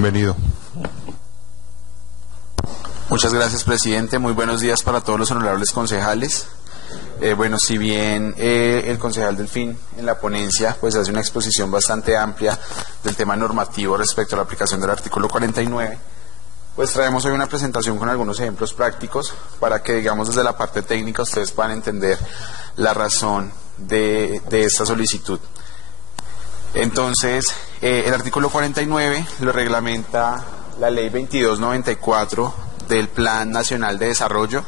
Bienvenido. Muchas gracias, presidente. Muy buenos días para todos los honorables concejales. Bueno, si bien el concejal Delfín en la ponencia pues hace una exposición bastante amplia del tema normativo respecto a la aplicación del artículo 49, pues traemos hoy una presentación con algunos ejemplos prácticos para que, digamos, desde la parte técnica ustedes puedan entender la razón de esta solicitud. Entonces, el artículo 49 lo reglamenta la ley 2294 del Plan Nacional de Desarrollo.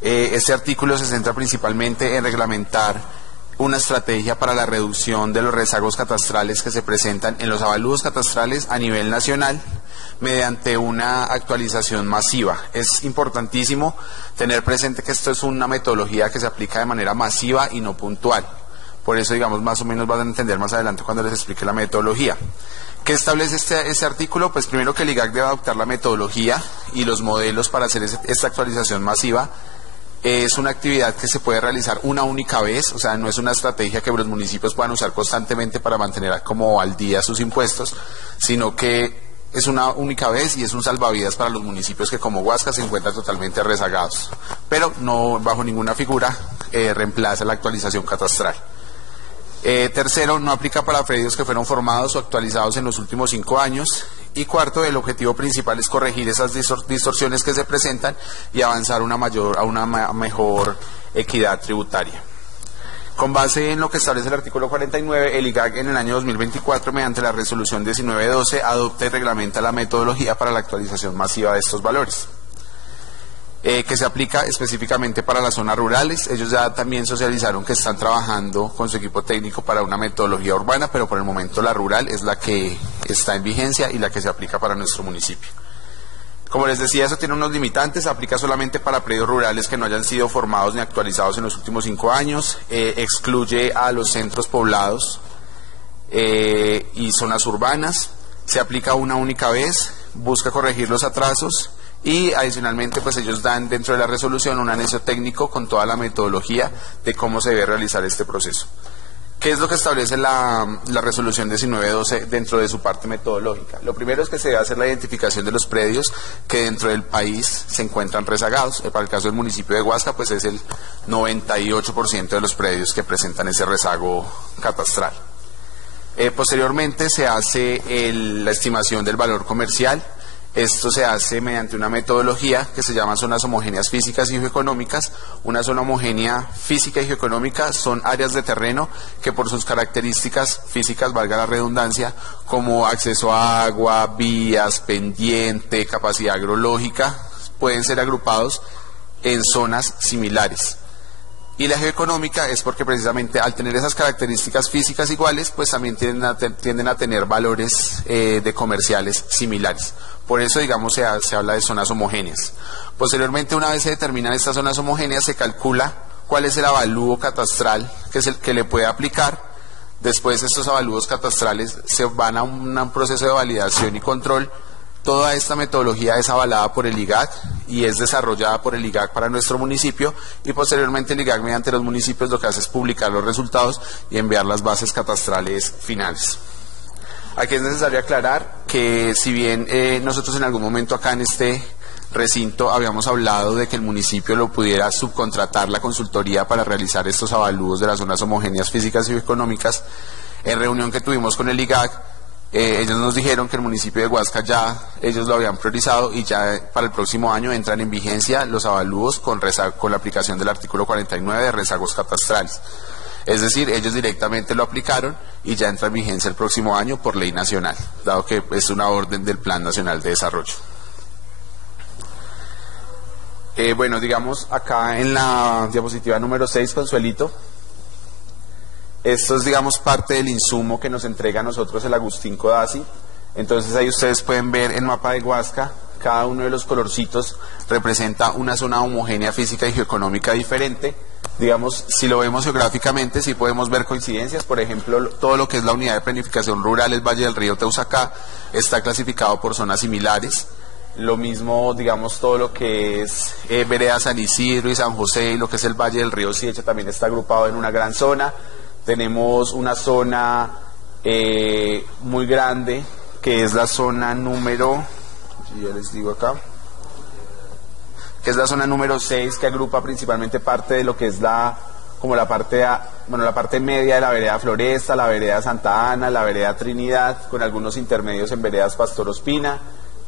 Este artículo se centra principalmente en reglamentar una estrategia para la reducción de los rezagos catastrales que se presentan en los avalúos catastrales a nivel nacional mediante una actualización masiva. Es importantísimo tener presente que esto es una metodología que se aplica de manera masiva y no puntual. Por eso, digamos, más o menos van a entender más adelante cuando les explique la metodología. ¿Qué establece este artículo? Pues primero que el IGAC debe adoptar la metodología y los modelos para hacer esta actualización masiva. Es una actividad que se puede realizar una única vez, o sea, no es una estrategia que los municipios puedan usar constantemente para mantener como al día sus impuestos, sino que es una única vez y es un salvavidas para los municipios que como Huasca se encuentran totalmente rezagados, pero no bajo ninguna figura reemplaza la actualización catastral. Tercero, no aplica para predios que fueron formados o actualizados en los últimos 5 años. Y cuarto, el objetivo principal es corregir esas distorsiones que se presentan y avanzar a una mejor equidad tributaria. Con base en lo que establece el artículo 49, el IGAC en el año 2024, mediante la resolución 1912, adopta y reglamenta la metodología para la actualización masiva de estos valores, que se aplica específicamente para las zonas rurales. Ellos ya también socializaron que están trabajando con su equipo técnico para una metodología urbana, pero por el momento la rural es la que está en vigencia y la que se aplica para nuestro municipio. Como les decía, eso tiene unos limitantes, aplica solamente para predios rurales que no hayan sido formados ni actualizados en los últimos 5 años, excluye a los centros poblados y zonas urbanas, se aplica una única vez, busca corregir los atrasos. Y adicionalmente, pues ellos dan dentro de la resolución un anexo técnico con toda la metodología de cómo se debe realizar este proceso. ¿Qué es lo que establece la resolución 1912 dentro de su parte metodológica? Lo primero es que se debe hacer la identificación de los predios que dentro del país se encuentran rezagados. Para el caso del municipio de Huasca, pues es el 98% de los predios que presentan ese rezago catastral. Posteriormente se hace la estimación del valor comercial. Esto se hace mediante una metodología que se llama zonas homogéneas físicas y geoeconómicas. Una zona homogénea física y geoeconómica son áreas de terreno que por sus características físicas, valga la redundancia, como acceso a agua, vías, pendiente, capacidad agrológica, pueden ser agrupados en zonas similares. Y la geoeconómica es porque precisamente al tener esas características físicas iguales, pues también tienden a tener valores de comerciales similares. Por eso, digamos, se habla de zonas homogéneas. Posteriormente, una vez se determinan estas zonas homogéneas, se calcula cuál es el avalúo catastral que es el que le puede aplicar. Después, estos avalúos catastrales se van a un proceso de validación y control. Toda esta metodología es avalada por el IGAC y es desarrollada por el IGAC para nuestro municipio, y posteriormente el IGAC mediante los municipios lo que hace es publicar los resultados y enviar las bases catastrales finales. Aquí es necesario aclarar que si bien nosotros en algún momento acá en este recinto habíamos hablado de que el municipio lo pudiera subcontratar la consultoría para realizar estos avalúos de las zonas homogéneas físicas y económicas, en reunión que tuvimos con el IGAC, ellos nos dijeron que el municipio de Huasca ya ellos lo habían priorizado y ya para el próximo año entran en vigencia los avalúos con la aplicación del artículo 49 de rezagos catastrales. Es decir, ellos directamente lo aplicaron y ya entra en vigencia el próximo año por ley nacional, dado que es una orden del Plan Nacional de Desarrollo. Bueno, digamos acá en la diapositiva número 6, Consuelito, esto es, digamos, parte del insumo que nos entrega a nosotros el Agustín Codazzi. Entonces ahí ustedes pueden ver el mapa de Huasca, cada uno de los colorcitos representa una zona homogénea física y geoeconómica diferente. Digamos, si lo vemos geográficamente, sí podemos ver coincidencias. Por ejemplo, todo lo que es la unidad de planificación rural, el Valle del Río Teusacá, está clasificado por zonas similares. Lo mismo, digamos, todo lo que es Vereda San Isidro y San José, y lo que es el Valle del Río Siecha también está agrupado en una gran zona. Tenemos una zona muy grande que es la zona número, ya les digo acá, que es la zona número 6, que agrupa principalmente parte de lo que es la parte media de la vereda Floresta, la vereda Santa Ana, la vereda Trinidad, con algunos intermedios en veredas Pastor Ospina.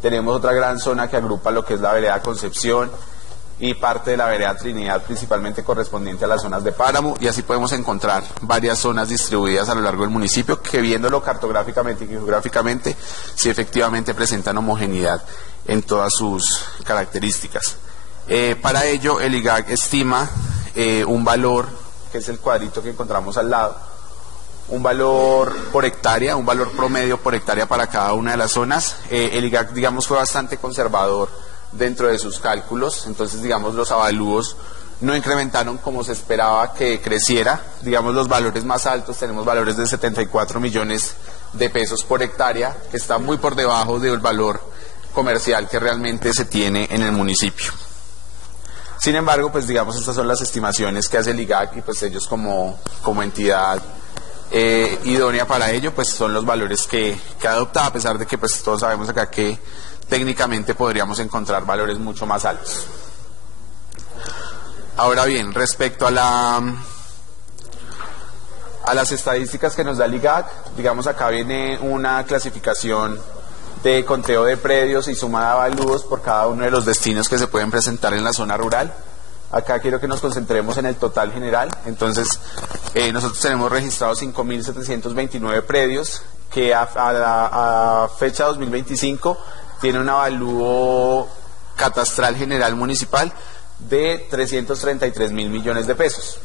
Tenemos otra gran zona que agrupa lo que es la vereda Concepción y parte de la vereda Trinidad, principalmente correspondiente a las zonas de páramo, y así podemos encontrar varias zonas distribuidas a lo largo del municipio que, viéndolo cartográficamente y geográficamente, sí efectivamente presentan homogeneidad en todas sus características. Para ello el IGAC estima un valor, que es el cuadrito que encontramos al lado, un valor por hectárea, un valor promedio por hectárea para cada una de las zonas. El IGAC, digamos, fue bastante conservador dentro de sus cálculos, entonces, digamos, los avalúos no incrementaron como se esperaba que creciera. Digamos, los valores más altos, tenemos valores de 74 millones de pesos por hectárea, que está muy por debajo del valor comercial que realmente se tiene en el municipio. Sin embargo, pues digamos, estas son las estimaciones que hace el IGAC, y pues ellos como entidad idónea para ello, pues son los valores que adopta, a pesar de que pues todos sabemos acá que técnicamente podríamos encontrar valores mucho más altos. Ahora bien, respecto a las estadísticas que nos da el IGAC, digamos, acá viene una clasificación de conteo de predios y suma de avalúos por cada uno de los destinos que se pueden presentar en la zona rural. Acá quiero que nos concentremos en el total general. Entonces, nosotros tenemos registrados 5.729 predios que a fecha 2025 tiene un avalúo catastral general municipal de 333.000 millones de pesos.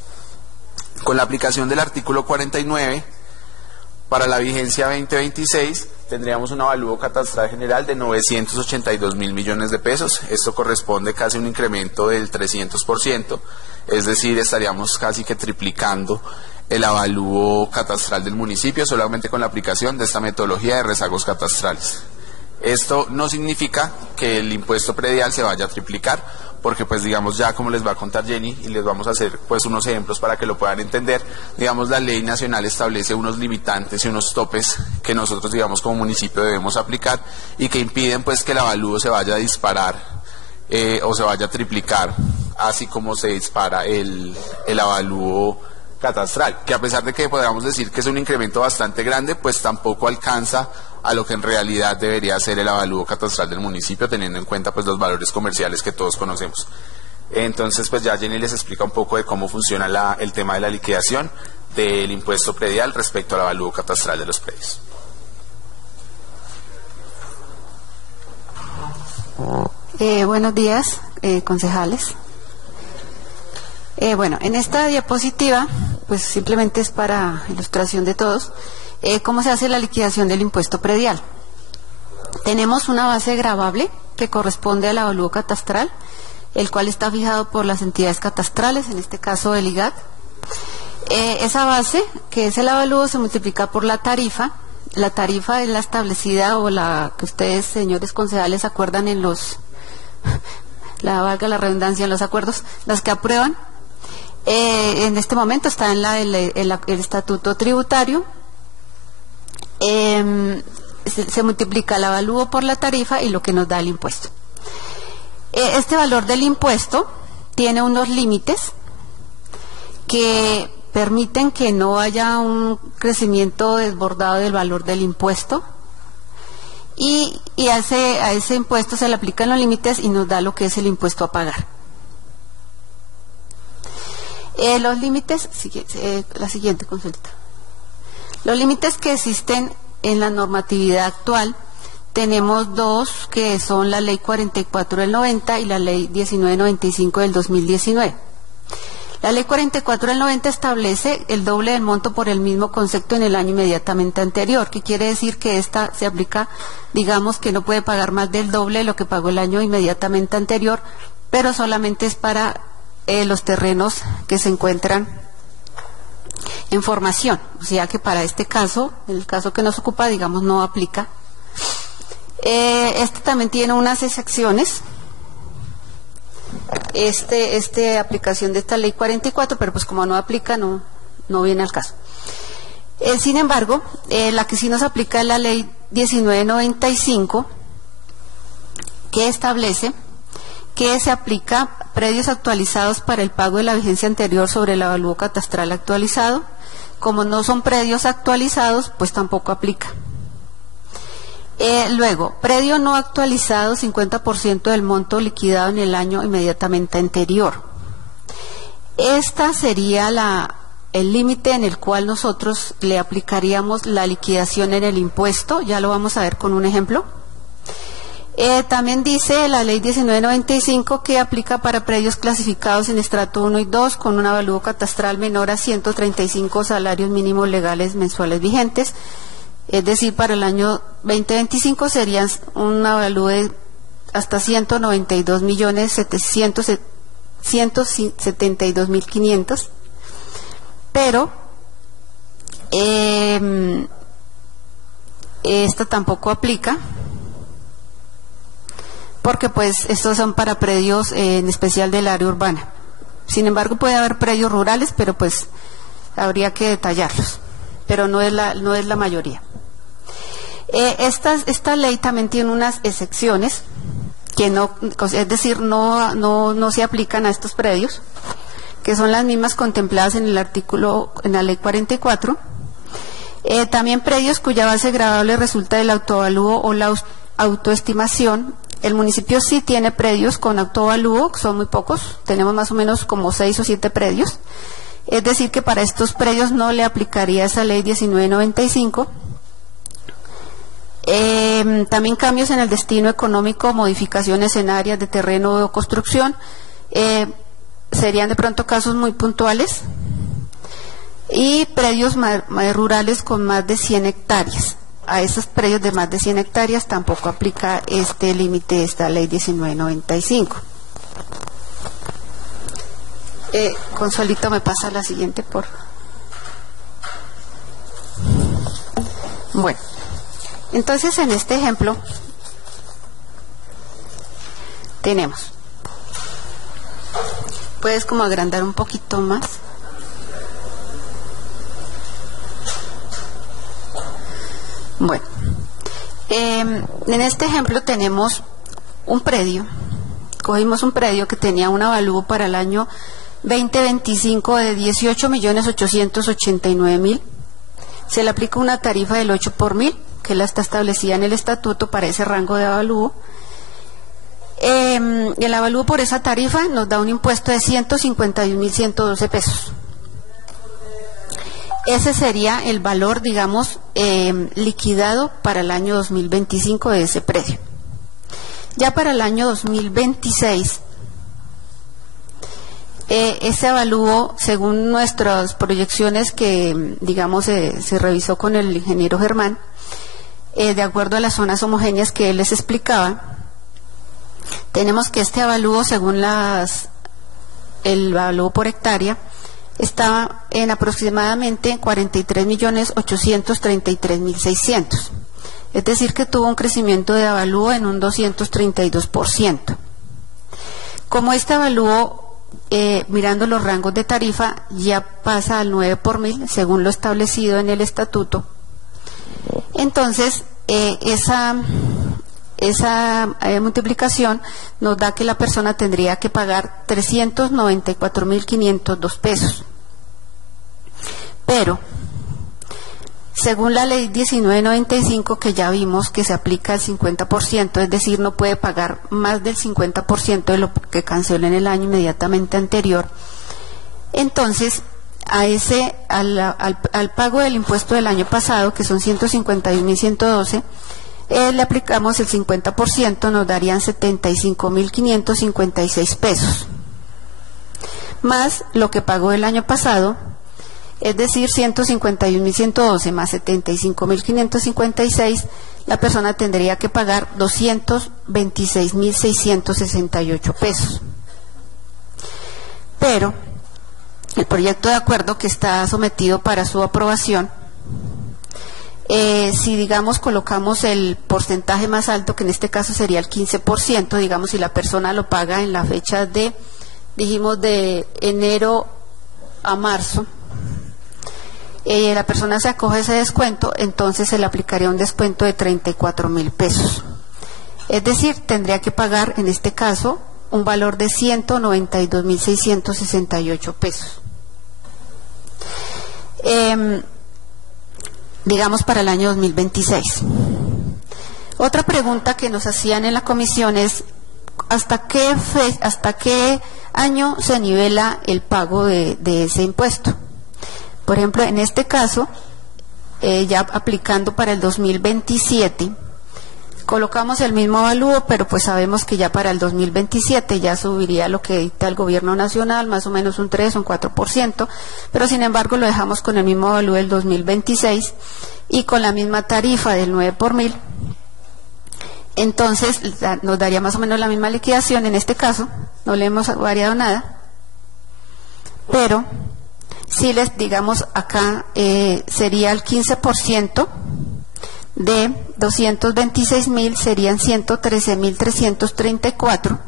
Con la aplicación del artículo 49, para la vigencia 2026, tendríamos un avalúo catastral general de 982.000 millones de pesos. Esto corresponde casi a un incremento del 300%, es decir, estaríamos casi que triplicando el avalúo catastral del municipio solamente con la aplicación de esta metodología de rezagos catastrales. Esto no significa que el impuesto predial se vaya a triplicar, porque pues digamos, ya como les va a contar Jenny, y les vamos a hacer pues unos ejemplos para que lo puedan entender, digamos, la ley nacional establece unos limitantes y unos topes que nosotros, digamos, como municipio debemos aplicar, y que impiden pues que el avalúo se vaya a disparar o se vaya a triplicar, así como se dispara el avalúo catastral, que a pesar de que podamos decir que es un incremento bastante grande, pues tampoco alcanza a lo que en realidad debería ser el avalúo catastral del municipio, teniendo en cuenta pues los valores comerciales que todos conocemos. Entonces, pues ya Jenny les explica un poco de cómo funciona el tema de la liquidación del impuesto predial respecto al avalúo catastral de los predios. Buenos días, concejales. Bueno, en esta diapositiva, pues simplemente es para ilustración de todos, cómo se hace la liquidación del impuesto predial. Tenemos una base gravable que corresponde al avalúo catastral, el cual está fijado por las entidades catastrales, en este caso el IGAC. Esa base, que es el avalúo, se multiplica por la tarifa. La tarifa es la establecida o la que ustedes, señores concejales, acuerdan en los, valga la redundancia, en los acuerdos, las que aprueban. En este momento está en el estatuto tributario. Se multiplica el avalúo por la tarifa y lo que nos da el impuesto. Este valor del impuesto tiene unos límites que permiten que no haya un crecimiento desbordado del valor del impuesto, y a ese impuesto se le aplican los límites y nos da lo que es el impuesto a pagar. Los límites, la siguiente consulta. Los límites que existen en la normatividad actual, tenemos dos, que son la Ley 44 del 90 y la Ley 1995 del 2019. La Ley 44 del 90 establece el doble del monto por el mismo concepto en el año inmediatamente anterior, que quiere decir que esta se aplica, digamos, que no puede pagar más del doble de lo que pagó el año inmediatamente anterior, pero solamente es para los terrenos que se encuentran en formación, o sea que para este caso, en el caso que nos ocupa, digamos, no aplica. Este también tiene unas excepciones, aplicación de esta ley 44, pero pues como no aplica, no viene al caso. Sin embargo, la que sí nos aplica es la ley 1995, que establece que se aplica predios actualizados para el pago de la vigencia anterior sobre el avalúo catastral actualizado. Como no son predios actualizados, pues tampoco aplica. Luego, predio no actualizado, 50% del monto liquidado en el año inmediatamente anterior. Esta sería el límite en el cual nosotros le aplicaríamos la liquidación en el impuesto. Ya lo vamos a ver con un ejemplo. También dice la ley 1995 que aplica para predios clasificados en estrato 1 y 2 con un avalúo catastral menor a 135 salarios mínimos legales mensuales vigentes. Es decir, para el año 2025 serían un avalúo de hasta 192.772.500, pero esta tampoco aplica, porque pues estos son para predios en especial del área urbana. Sin embargo, puede haber predios rurales, pero pues habría que detallarlos, pero no es la mayoría. Esta ley también tiene unas excepciones que no, es decir, no se aplican a estos predios, que son las mismas contempladas en la ley 44. También predios cuya base gravable resulta del autoavalúo o la autoestimación. El municipio sí tiene predios con autoavalúo, son muy pocos, tenemos más o menos como 6 o 7 predios. Es decir, que para estos predios no le aplicaría esa ley 1995. También cambios en el destino económico, modificaciones en áreas de terreno o construcción, serían de pronto casos muy puntuales. Y predios rurales con más de 100 hectáreas. A esos predios de más de 100 hectáreas tampoco aplica este límite de esta ley 1995. Consuelito, me pasa la siguiente, por favor. Bueno, entonces en este ejemplo tenemos, puedes como agrandar un poquito más. Bueno, en este ejemplo tenemos un predio, cogimos un predio que tenía un avalúo para el año 2025 de 18.889.000, se le aplica una tarifa del 8 por mil, que la está establecida en el estatuto para ese rango de avalúo. El avalúo por esa tarifa nos da un impuesto de 151.112 pesos. Ese sería el valor, digamos, liquidado para el año 2025 de ese predio. Ya para el año 2026, ese avalúo, según nuestras proyecciones que, digamos, se revisó con el ingeniero Germán, de acuerdo a las zonas homogéneas que él les explicaba, tenemos que este avalúo, según el avalúo por hectárea, estaba en aproximadamente 43.833.600. Es decir, que tuvo un crecimiento de avalúo en un 232%. Como este avalúo, mirando los rangos de tarifa, ya pasa al 9 por mil, según lo establecido en el estatuto, entonces esa multiplicación nos da que la persona tendría que pagar 394.502 pesos. Pero, según la ley 1995, que ya vimos que se aplica el 50%, es decir, no puede pagar más del 50% de lo que canceló en el año inmediatamente anterior, entonces al pago del impuesto del año pasado, que son 151.112, le aplicamos el 50%, nos darían 75.556 pesos, más lo que pagó el año pasado, es decir, 151.112 más 75.556, la persona tendría que pagar 226.668 pesos. Pero el proyecto de acuerdo que está sometido para su aprobación, si digamos colocamos el porcentaje más alto, que en este caso sería el 15%, digamos si la persona lo paga en la fecha dijimos de enero a marzo, la persona se acoge a ese descuento, entonces se le aplicaría un descuento de 34.000 pesos. Es decir, tendría que pagar en este caso un valor de 192.668 pesos. Digamos para el año 2026. Otra pregunta que nos hacían en la comisión es ¿hasta qué año se nivela el pago de ese impuesto? Por ejemplo, en este caso, ya aplicando para el 2027, colocamos el mismo avalúo, pero pues sabemos que ya para el 2027 ya subiría lo que dicta el gobierno nacional, más o menos un 3 o un 4%, pero sin embargo lo dejamos con el mismo avalúo del 2026 y con la misma tarifa del 9 por 1000. Entonces nos daría más o menos la misma liquidación. En este caso no le hemos variado nada, pero si les digamos acá sería el 15% de 226.000, serían 113.334.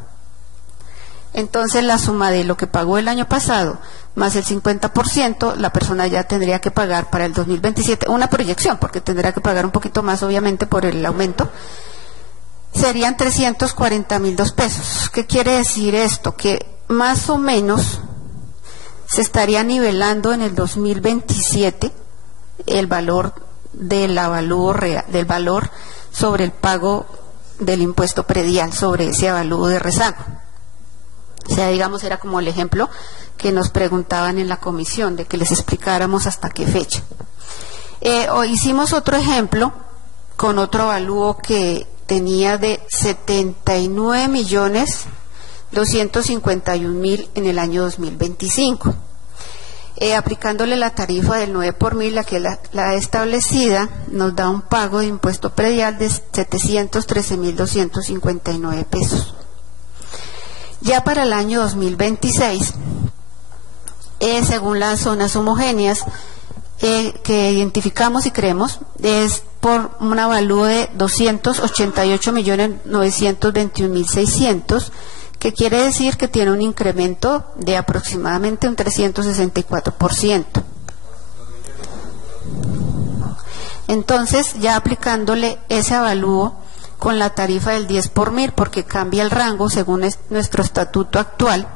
Entonces la suma de lo que pagó el año pasado más el 50%, la persona ya tendría que pagar para el 2027, una proyección, porque tendrá que pagar un poquito más obviamente por el aumento, serían 340.002 pesos. ¿Qué quiere decir esto? Que más o menos se estaría nivelando en el 2027 el valor del avalúo real, del valor sobre el pago del impuesto predial, sobre ese avalúo de rezago. O sea, digamos, era como el ejemplo que nos preguntaban en la comisión, de que les explicáramos hasta qué fecha. Hoy hicimos otro ejemplo con otro avalúo que tenía de 79.251.000 en el año 2025. Aplicándole la tarifa del 9 por 1000, la que la establecida, nos da un pago de impuesto predial de 713.259 pesos. Ya para el año 2026, según las zonas homogéneas que identificamos y creemos, es por un avalúo de 288.921.600, que quiere decir que tiene un incremento de aproximadamente un 364%. Entonces, ya aplicándole ese avalúo con la tarifa del 10 por 1000, porque cambia el rango según nuestro estatuto actual,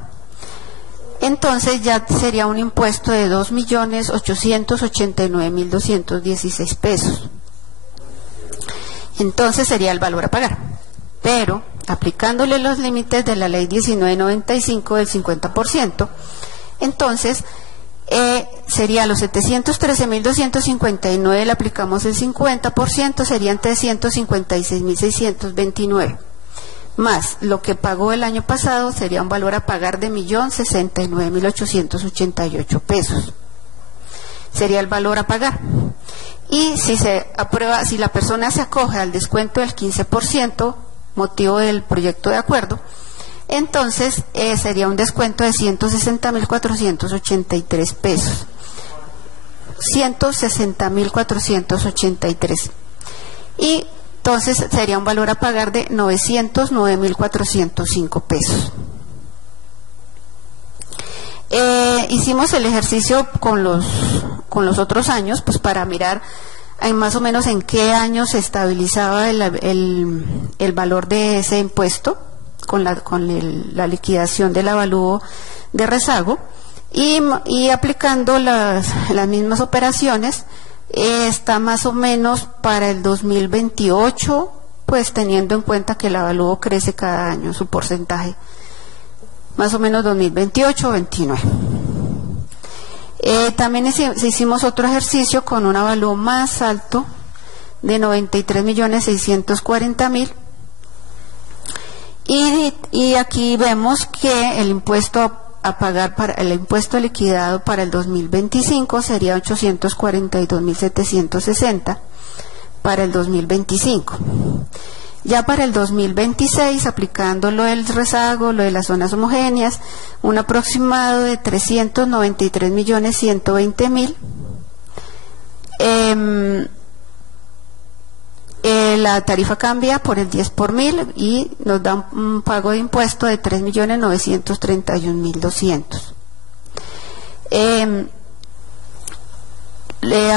entonces ya sería un impuesto de 2.889.216 pesos. Entonces sería el valor a pagar. Pero, aplicándole los límites de la ley 1995 del 50%, entonces sería a los 713.259, le aplicamos el 50%, serían 356.629. Más lo que pagó el año pasado, sería un valor a pagar de 1.069.888 pesos. Sería el valor a pagar. Y si se aprueba, si la persona se acoge al descuento del 15%, motivo del proyecto de acuerdo, entonces sería un descuento de 160.483 pesos. 160.483. Y entonces sería un valor a pagar de 909.405 pesos. Hicimos el ejercicio con los otros años, pues para mirar más o menos en qué año se estabilizaba el valor de ese impuesto con la liquidación del avalúo de rezago, y aplicando las mismas operaciones, está más o menos para el 2028, pues teniendo en cuenta que el avalúo crece cada año, su porcentaje, más o menos 2028-29. También hicimos otro ejercicio con un avalúo más alto de 93.640.000, y aquí vemos que el impuesto a pagar, para el impuesto liquidado para el 2025 sería 842.760 para el 2025. Ya para el 2026, aplicando lo del rezago, lo de las zonas homogéneas, un aproximado de 393.120.000. La tarifa cambia por el 10 por 1000 y nos da un pago de impuesto de 3.931.200.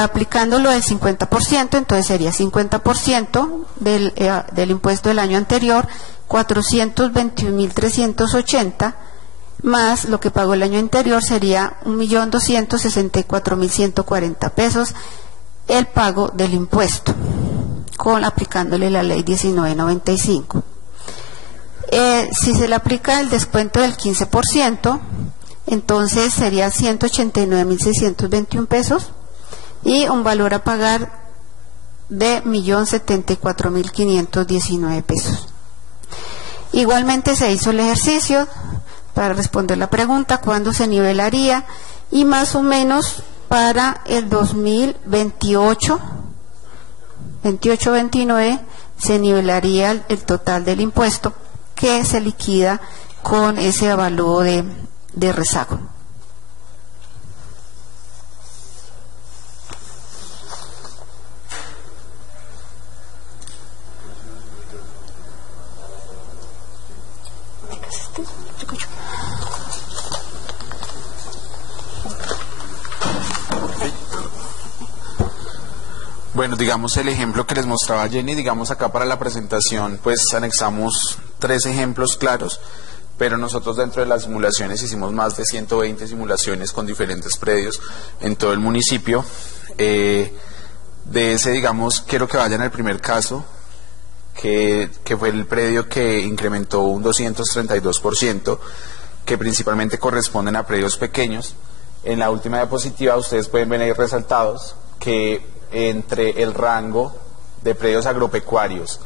aplicándolo del 50%, entonces sería 50% del impuesto del año anterior, 421.380, más lo que pagó el año anterior sería 1.264.140 pesos el pago del impuesto, aplicándole la ley 1995. Si se le aplica el descuento del 15%, entonces sería 189.621 pesos y un valor a pagar de 1.074.519 pesos. Igualmente se hizo el ejercicio para responder la pregunta cuándo se nivelaría, y más o menos para el 2028, 28-29, se nivelaría el total del impuesto que se liquida con ese avalúo de rezago. Bueno, digamos el ejemplo que les mostraba Jenny, digamos acá para la presentación, pues anexamos 3 ejemplos claros, pero nosotros dentro de las simulaciones hicimos más de 120 simulaciones con diferentes predios en todo el municipio. De ese, digamos, quiero que vayan al primer caso, que fue el predio que incrementó un 232%, que principalmente corresponden a predios pequeños. En la última diapositiva ustedes pueden ver ahí resaltados que entre el rango de predios agropecuarios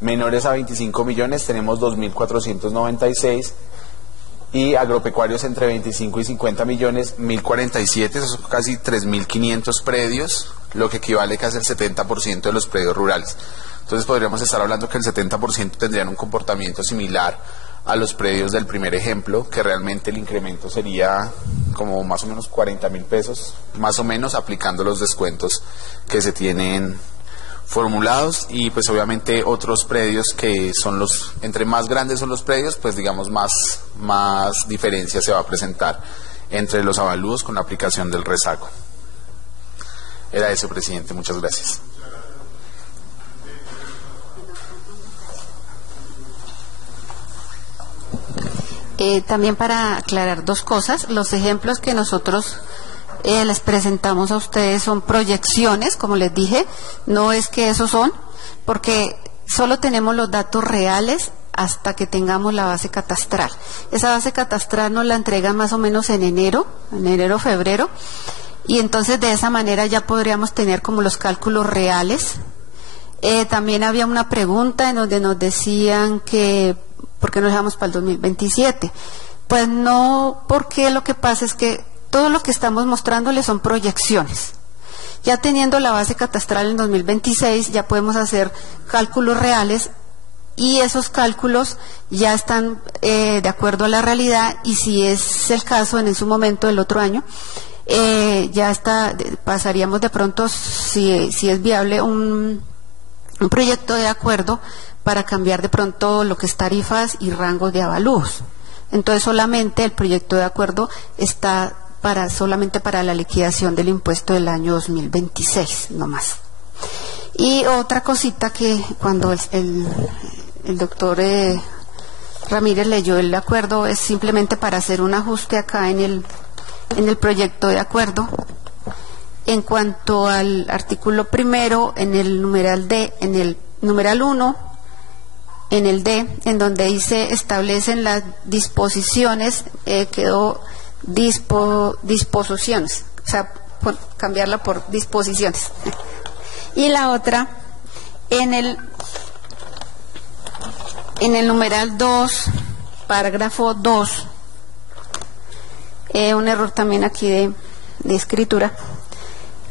menores a 25 millones tenemos 2.496, y agropecuarios entre 25 y 50 millones 1.047, esos son casi 3.500 predios, lo que equivale casi al 70% de los predios rurales. Entonces podríamos estar hablando que el 70% tendrían un comportamiento similar a los predios del primer ejemplo, que realmente el incremento sería como más o menos 40.000 pesos, más o menos, aplicando los descuentos que se tienen formulados. Y pues obviamente otros predios que son los, entre más grandes son los predios, pues digamos más diferencia se va a presentar entre los avalúos con la aplicación del rezago. Era eso, presidente, muchas gracias. También para aclarar 2 cosas, los ejemplos que nosotros les presentamos a ustedes son proyecciones, como les dije, no es que esos son, porque solo tenemos los datos reales hasta que tengamos la base catastral. Esa base catastral nos la entregan más o menos en enero, febrero, y entonces de esa manera ya podríamos tener como los cálculos reales. También había una pregunta en donde nos decían que ¿por qué no dejamos para el 2027? Pues no, porque lo que pasa es que todo lo que estamos mostrándoles son proyecciones. Ya teniendo la base catastral en 2026, ya podemos hacer cálculos reales, y esos cálculos ya están de acuerdo a la realidad, y si es el caso en su momento del otro año, ya está, pasaríamos de pronto, si es viable, un proyecto de acuerdo para cambiar de pronto lo que es tarifas y rangos de avalúos. Entonces solamente el proyecto de acuerdo está solamente para la liquidación del impuesto del año 2026, no más. Y otra cosita, que cuando el doctor Ramírez leyó el acuerdo, es simplemente para hacer un ajuste acá en el proyecto de acuerdo. En cuanto al artículo primero, en el numeral D, en el numeral 1, en el D, en donde dice establecen las disposiciones, quedó disposiciones, o sea, cambiarla por disposiciones. Y la otra, en el numeral 2, parágrafo 2, un error también aquí de escritura,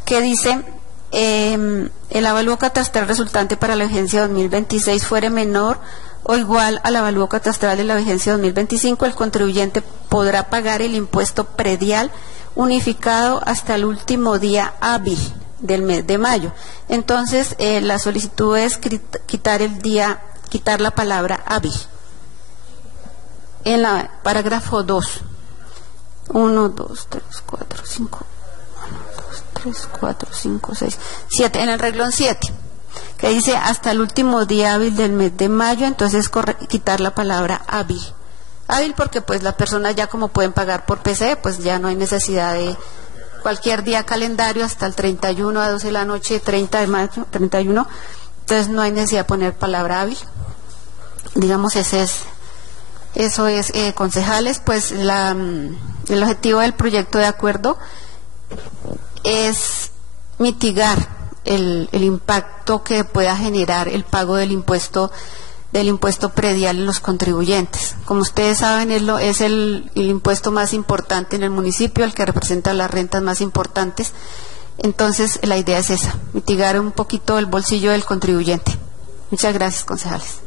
que dice el avalúo catastral resultante para la vigencia 2026 fuere menor o igual al avalúo catastral de la vigencia 2025, el contribuyente podrá pagar el impuesto predial unificado hasta el último día hábil del mes de mayo. Entonces, la solicitud es quitar la palabra hábil en la parágrafo 2. 1, 2, 3, 4, 5. 1, 2, 3. 3, 4, 5, 6, 7. En el renglón 7, que dice hasta el último día hábil del mes de mayo, entonces quitar la palabra hábil. Hábil porque pues la persona ya como pueden pagar por PC, pues ya no hay necesidad de cualquier día calendario hasta el 31 a 12 de la noche, 30 de mayo, 31, entonces no hay necesidad de poner palabra hábil. Digamos, eso es, concejales, pues el objetivo del proyecto de acuerdo es mitigar el impacto que pueda generar el pago del impuesto predial en los contribuyentes. Como ustedes saben, es el impuesto más importante en el municipio, el que representa las rentas más importantes. Entonces, la idea es esa, mitigar un poquito el bolsillo del contribuyente. Muchas gracias, concejales.